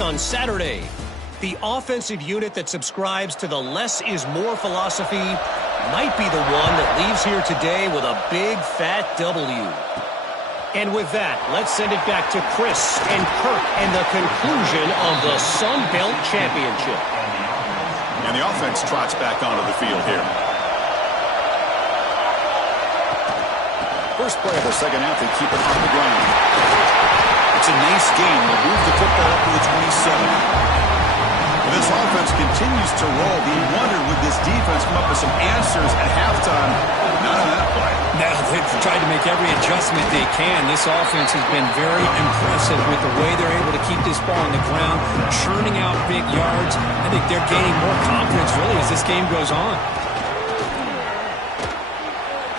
On Saturday, the offensive unit that subscribes to the less is more philosophy might be the one that leaves here today with a big fat W. And with that, let's send it back to Chris and Kirk and the conclusion of the Sun Belt Championship. And the offense trots back onto the field here. First play of the second half, they keep it on the ground. It's a nice game. They'll move the football up to the 27. This offense continues to roll. We wonder, would this defense come up with some answers at halftime? Not on that play. No, they've tried to make every adjustment they can. This offense has been very impressive with the way they're able to keep this ball on the ground, churning out big yards. I think they're gaining more confidence, really, as this game goes on.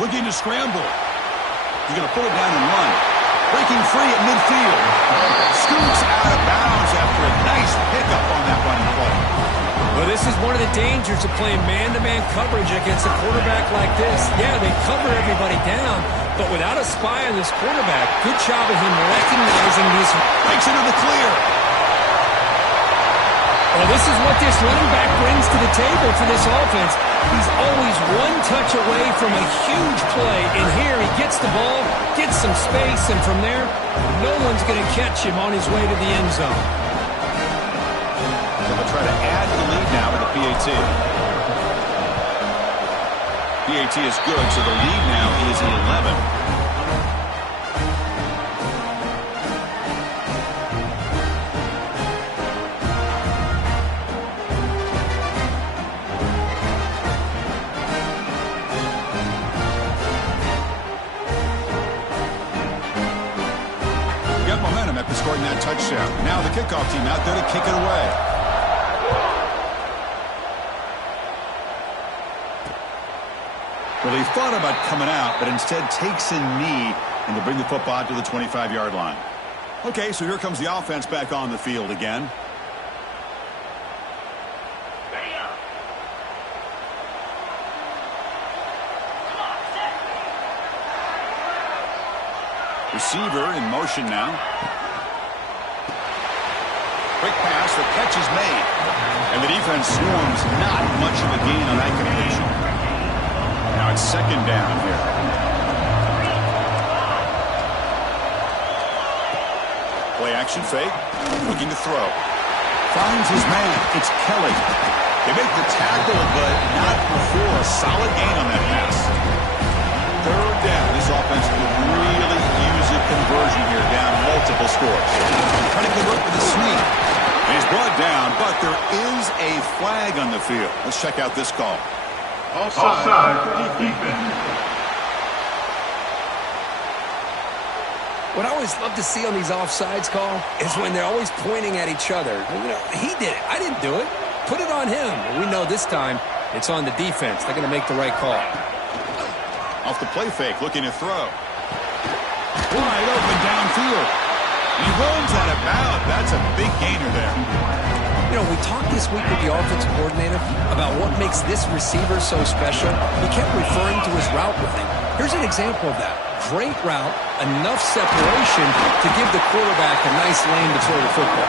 Looking to scramble. He's going to pull it down and run. Breaking free at midfield. Scoots out of bounds after a nice pickup on that running play. Well, this is one of the dangers of playing man-to-man coverage against a quarterback like this. Yeah, they cover everybody down, but without a spy on this quarterback, good job of him recognizing these. Breaks into the clear. Well, this is what this running back brings to the table for this offense. He's always one touch away from a huge play, and here he gets the ball, gets some space, and from there, no one's going to catch him on his way to the end zone. They'll try to add the lead now to the PAT. PAT is good, so the lead now is 11. Scoring that touchdown. Now the kickoff team out there to kick it away. Well, he thought about coming out, but instead takes a knee and to bring the football out to the 25-yard line. Okay, so here comes the offense back on the field again. Receiver in motion now. Quick pass, the catch is made. And the defense swarms, not much of a gain on that completion. Now it's second down here. Play action fake, looking to throw. Finds his man, it's Kelly. They make the tackle, but not before a solid gain on that pass. Third down, this offense could really use a conversion here, down multiple scores. Trying to convert with a sneak. And he's brought down, but there is a flag on the field. Let's check out this call. Offside, defense. What I always love to see on these offsides call is when they're always pointing at each other. You know, he did it. I didn't do it. Put it on him. We know this time it's on the defense. They're going to make the right call. Off the play fake, looking to throw. Wide open downfield. He runs out of bounds. That's a big gainer there. You know, we talked this week with the offensive coordinator about what makes this receiver so special. He kept referring to his route running. Here's an example of that. Great route, enough separation to give the quarterback a nice lane to throw the football.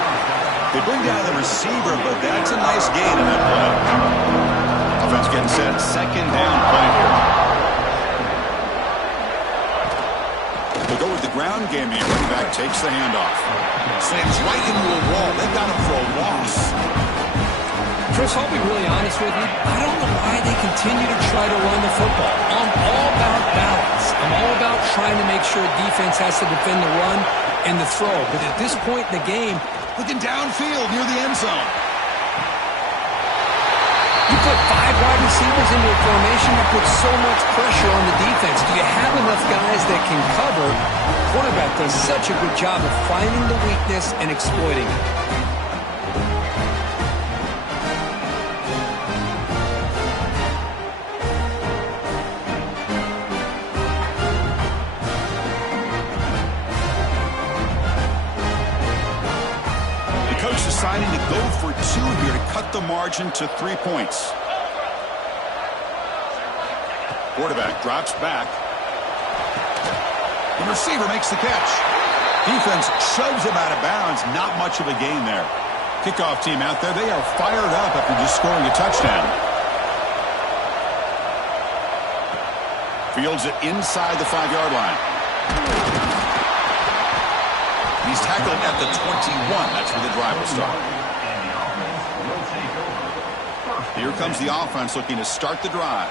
They bring down the receiver, but that's a nice gain in that play. Offense getting set. Second down play here. They go with the ground game here. Running back takes the handoff. Slams right into a wall. They got him for a loss. Chris, I'll be really honest with you. I don't know why they continue to try to run the football. I'm all about balance. I'm all about trying to make sure defense has to defend the run and the throw. But at this point in the game, looking downfield near the end zone. You put 5 wide receivers into a formation that puts so much pressure on the defense. Do you have enough guys that can cover? Quarterback does such a good job of finding the weakness and exploiting it. Deciding to go for 2 here to cut the margin to 3 points. Quarterback drops back. The receiver makes the catch. Defense shoves him out of bounds. Not much of a gain there. Kickoff team out there, they are fired up after just scoring a touchdown. Fields it inside the 5-yard line. He's tackled at the 21. That's where the drive will start. Here comes the offense looking to start the drive.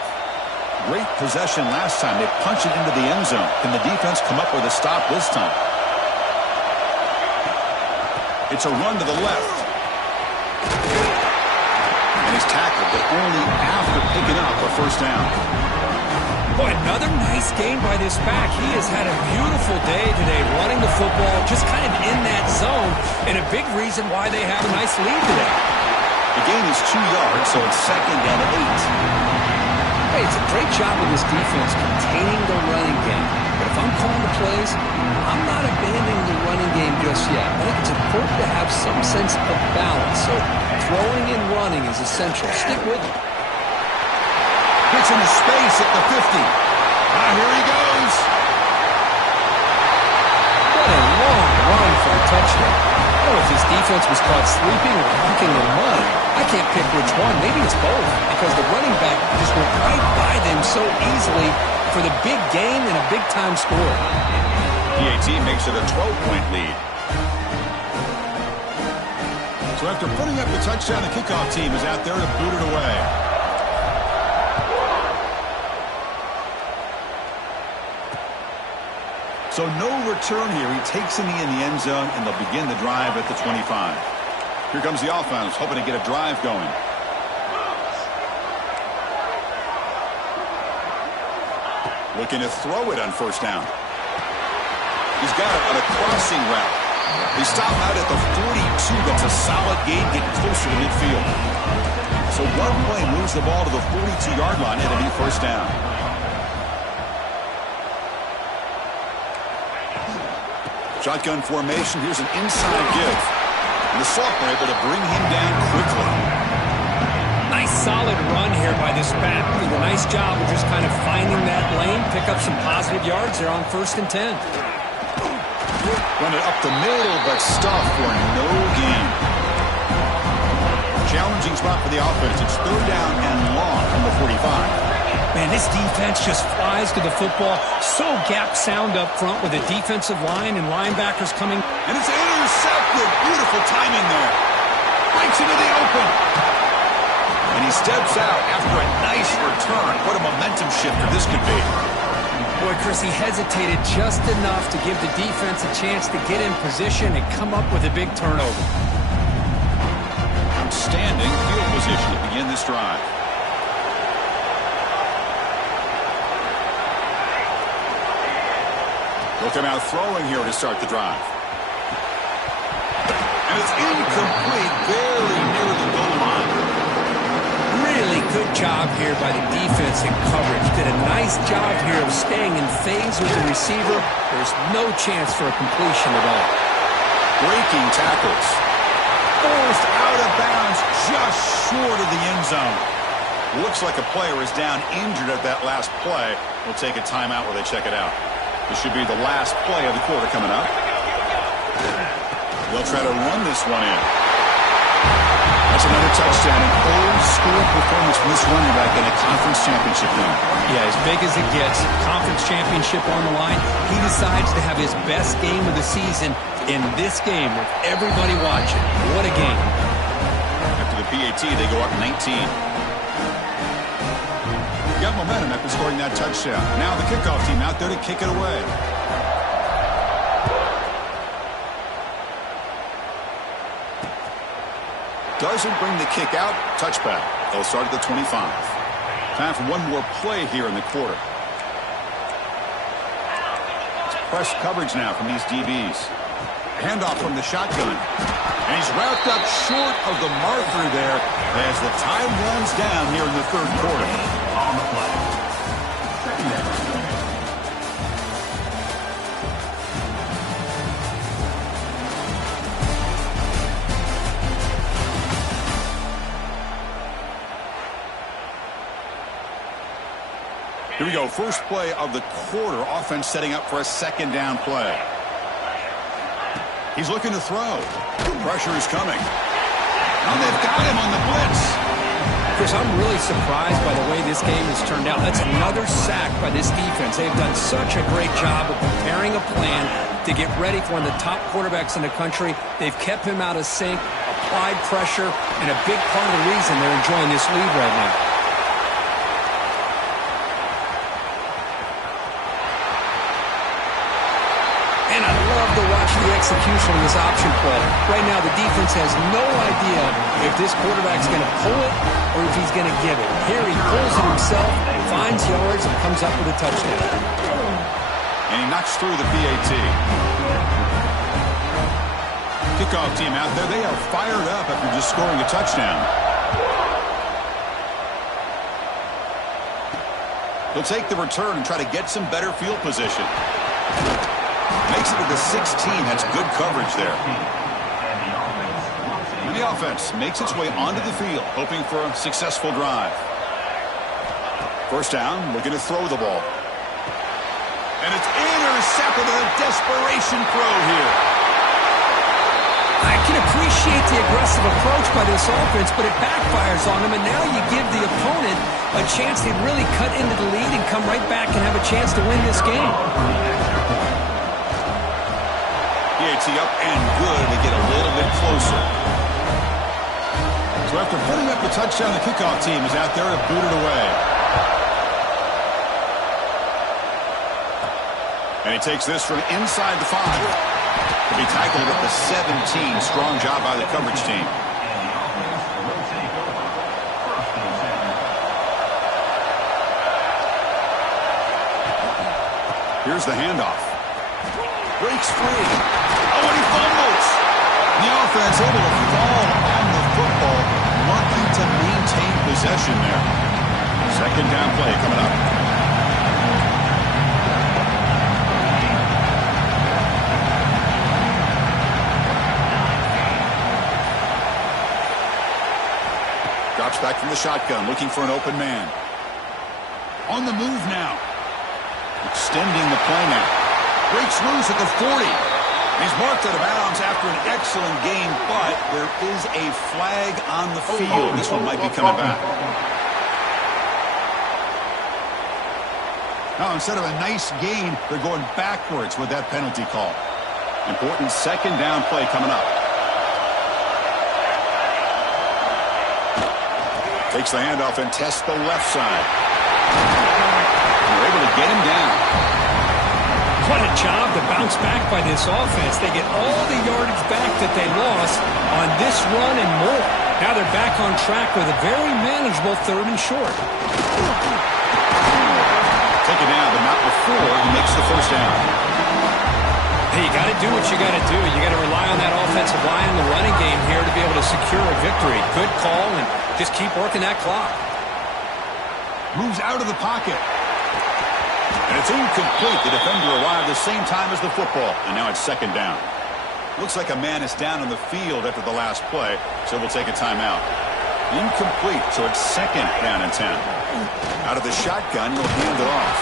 Great possession last time. They punch it into the end zone. Can the defense come up with a stop this time? It's a run to the left. And he's tackled, but only after picking up a first down. Boy, another nice game by this back. He has had a beautiful day today running the football, just kind of in that zone, and a big reason why they have a nice lead today. The gain is 2 yards, so it's 2nd and 8. Hey, it's a great job of this defense containing the running game. But if I'm calling the plays, I'm not abandoning the running game just yet. I think it's important to have some sense of balance. So throwing and running is essential. Stick with it. Gets into space at the 50. Here he goes. What a long run for a touchdown. I don't know if this defense was caught sleeping or walking and running. I can't pick which one. Maybe it's both, because the running back just went right by them so easily for the big gain and a big-time score. PAT makes it a 12-point lead. So after putting up the touchdown, the kickoff team is out there to boot it away. So no return here. He takes in the end zone, and they'll begin the drive at the 25. Here comes the offense, hoping to get a drive going. Looking to throw it on first down. He's got it on a crossing route. They stop out at the 42. That's a solid gain, getting closer to midfield. So one play moves the ball to the 42-yard line, and it'll be first down. Shotgun formation. Here's an inside give. And the sophomore able to bring him down quickly. Nice solid run here by this back. Did a nice job of just kind of finding that lane, pick up some positive yards there on 1st and 10. Run it up the middle, but stuffed for no gain. Challenging spot for the offense. It's 3rd down and long from the 45. Man, this defense just flies to the football. So gap sound up front with a defensive line and linebackers coming. And it's intercepted. Beautiful timing there. Breaks into the open. And he steps out after a nice return. What a momentum shifter this could be. Boy, Chris, he hesitated just enough to give the defense a chance to get in position and come up with a big turnover. Outstanding field position to begin this drive. They'll come out throwing here to start the drive. And it's incomplete, very near the goal line. Really good job here by the defense in coverage. Did a nice job here of staying in phase with the receiver. There's no chance for a completion at all. Breaking tackles. Forced out of bounds just short of the end zone. Looks like a player is down injured at that last play. We'll take a timeout while they check it out. This should be the last play of the quarter coming up. They'll try to run this one in. That's another touchdown. An old-school performance from this running back in a conference championship game. Yeah, as big as it gets, conference championship on the line. He decides to have his best game of the season in this game with everybody watching. What a game. After the PAT, they go up 19. Got momentum after scoring that touchdown. Now the kickoff team out there to kick it away. Doesn't bring the kick out. Touchback. They'll start at the 25. Time for one more play here in the quarter. It's press coverage now from these DBs. Handoff from the shotgun. And he's wrapped up short of the marker there as the time runs down here in the 3rd quarter. On the play. Second down. Here we go. First play of the quarter. Offense setting up for a 2nd down play. He's looking to throw. Pressure is coming. Oh, they've got him on the blitz. Chris, I'm really surprised by the way this game has turned out. That's another sack by this defense. They've done such a great job of preparing a plan to get ready for one of the top quarterbacks in the country. They've kept him out of sync, applied pressure, and a big part of the reason they're enjoying this lead right now. And I love to watch the execution of this option play. Right now, the defense has no idea if this quarterback's going to pull it or if he's going to give it. Here he pulls it himself, finds yards, and comes up with a touchdown. And he knocks through the PAT. Kickoff team out there, they are fired up after just scoring a touchdown. He'll take the return and try to get some better field position. Makes it to the 16. That's good coverage there. And the offense makes its way onto the field, hoping for a successful drive. First down, looking to throw the ball. And it's intercepted with a desperation throw here. I can appreciate the aggressive approach by this offense, but it backfires on them, and now you give the opponent a chance to really cut into the lead and come right back and have a chance to win this game. PAT up and good to get a little bit closer. So after putting up the touchdown, the kickoff team is out there to boot it away. And he takes this from inside the 5. To be tackled at the 17. Strong job by the coverage team. Here's the handoff. Breaks free. Oh, and he fumbles. The offense able to fall on the football. Lucky to maintain possession there. Second down play coming up. Drops back from the shotgun, looking for an open man. On the move now. Extending the play now. Breaks loose at the 40. He's marked out of bounds after an excellent game, but there is a flag on the field. This one might be coming back. Now, instead of a nice gain, they're going backwards with that penalty call. Important second down play coming up. Takes the handoff and tests the left side. They're able to get him down. What a job to bounce back by this offense. They get all the yardage back that they lost on this run and more. Now they're back on track with a very manageable 3rd and short. Take it down, but not before he makes the first down. Hey, you got to do what you got to do. You got to rely on that offensive line and the running game here to be able to secure a victory. Good call, and just keep working that clock. Moves out of the pocket. And it's incomplete. The defender arrived the same time as the football. And now it's second down. Looks like a man is down on the field after the last play, so we'll take a timeout. Incomplete, so it's second down and 10. Out of the shotgun, he'll hand it off.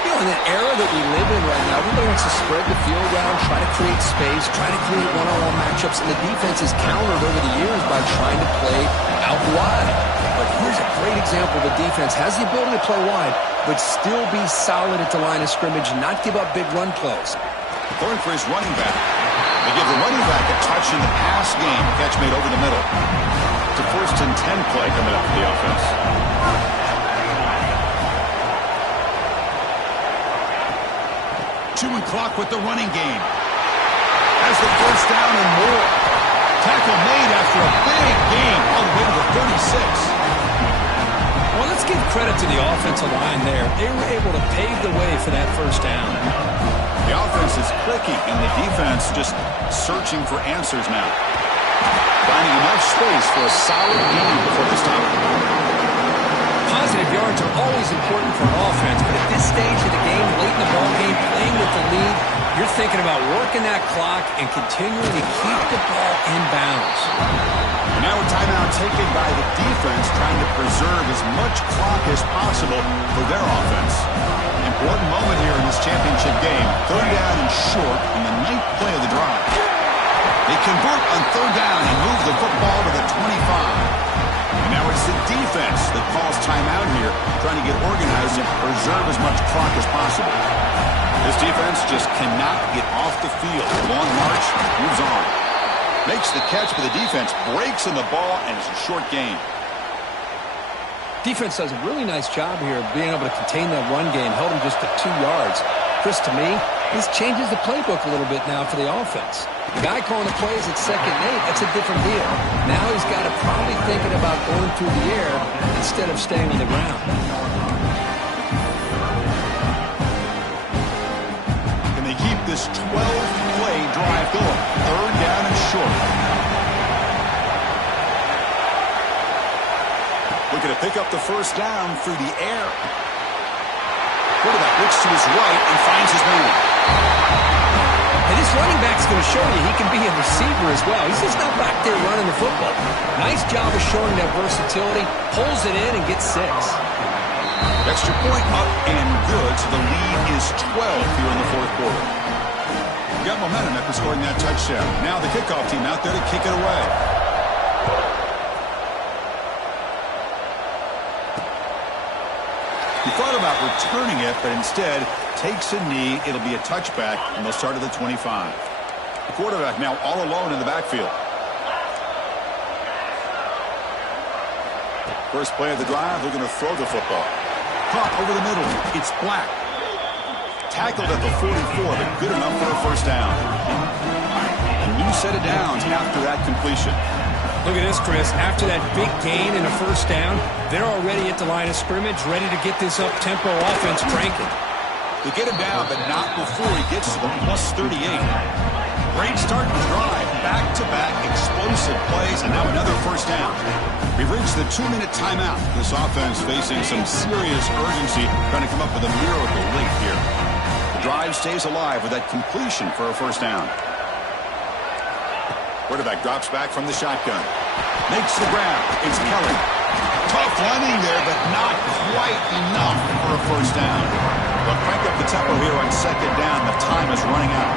You know, in the era that we live in right now, everybody wants to spread the field around, try to create space, try to create one-on-one matchups, and the defense is countered over the years by trying to play out wide. But here's a great example. The defense has the ability to play wide, but still be solid at the line of scrimmage and not give up big run plays. Going for his running back. They give the running back a touch in the pass game. Catch made over the middle. It's a 1st and 10 play coming up for the offense. Chewing clock with the running game. Has the first down and more. Tackle made after a big game all the way to the 36. Well, let's give credit to the offensive line there. They were able to pave the way for that first down. The offense is clicking, and the defense just searching for answers now. Finding enough space for a solid game before this time. Positive yards are always important for an offense, but at this stage of the game, late in the ball game, playing with the lead, you're thinking about working that clock and continuing to keep the ball in bounds. And now a timeout taken by the defense, trying to preserve as much clock as possible for their offense. Important moment here in this championship game. 3rd down and short on the 9th play of the drive. They convert on third down and move the football to the 25. And now it's the defense that calls timeout here, trying to get organized and preserve as much clock as possible. This defense just cannot get off the field. The long march moves on. Makes the catch, but the defense breaks in the ball, and it's a short gain. Defense does a really nice job here of being able to contain that run game, held him just to 2 yards. Chris, to me, this changes the playbook a little bit now for the offense. The guy calling the plays at 2nd and 8, that's a different deal. Now he's got to probably thinking about going through the air instead of staying on the ground. Can they keep this 12-play drive going? Third down and short. Looking to pick up the first down through the air. Quarterback looks to his right and finds his man. And this running back's going to show you he can be a receiver as well. He's just not back there running the football. Nice job of showing that versatility. Pulls it in and gets 6. Extra point up and good, so the lead is 12 here in the fourth quarter. Got momentum after scoring that touchdown. Now the kickoff team out there to kick it away. He thought about returning it, but instead takes a knee. It'll be a touchback, and they'll start at the 25. The quarterback now all alone in the backfield. First play of the drive, they're going to throw the football. Caught over the middle. It's Black. Tackled at the 44, but good enough for a first down. A new set of downs after that completion. Look at this, Chris. After that big gain and a first down, they're already at the line of scrimmage, ready to get this up-tempo offense cranking. They get him down, but not before he gets to the plus 38. Great start to the drive. Back-to-back explosive plays, and now another first down. We've reached the 2-minute timeout. This offense facing some serious urgency, trying to come up with a miracle late here. The drive stays alive with that completion for a first down. Quarterback drops back from the shotgun. Makes the grab. It's Kelly. Tough running there, but not quite enough for a first down. But crank up the tempo here on second down. The time is running out.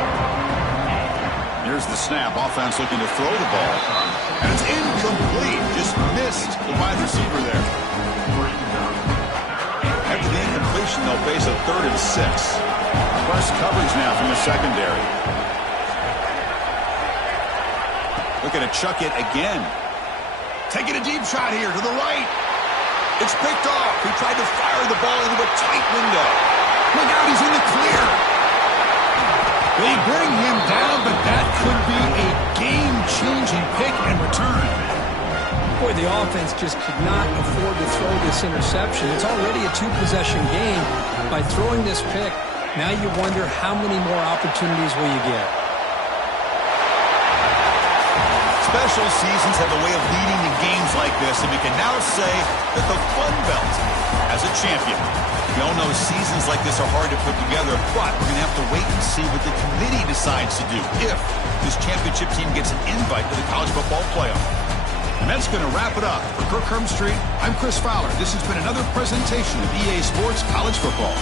Here's the snap. Offense looking to throw the ball. And it's incomplete. Just missed the wide receiver there. After the incompletion, they'll face a 3rd and 6. Plus coverage now from the secondary. Looking to chuck it again. Taking a deep shot here to the right. It's picked off. He tried to fire the ball into a tight window. Look out, he's in the clear. They bring him down, but that could be a game-changing pick and return. Boy, the offense just could not afford to throw this interception. It's already a 2-possession game. By throwing this pick, now you wonder how many more opportunities will you get. Special seasons have a way of leading to games like this, and we can now say that the Fun Belt has a champion. We all know seasons like this are hard to put together, but we're going to have to wait and see what the committee decides to do if this championship team gets an invite to the college football playoff. And that's going to wrap it up. For Kirk Hermstreet, I'm Chris Fowler. This has been another presentation of EA Sports College Football.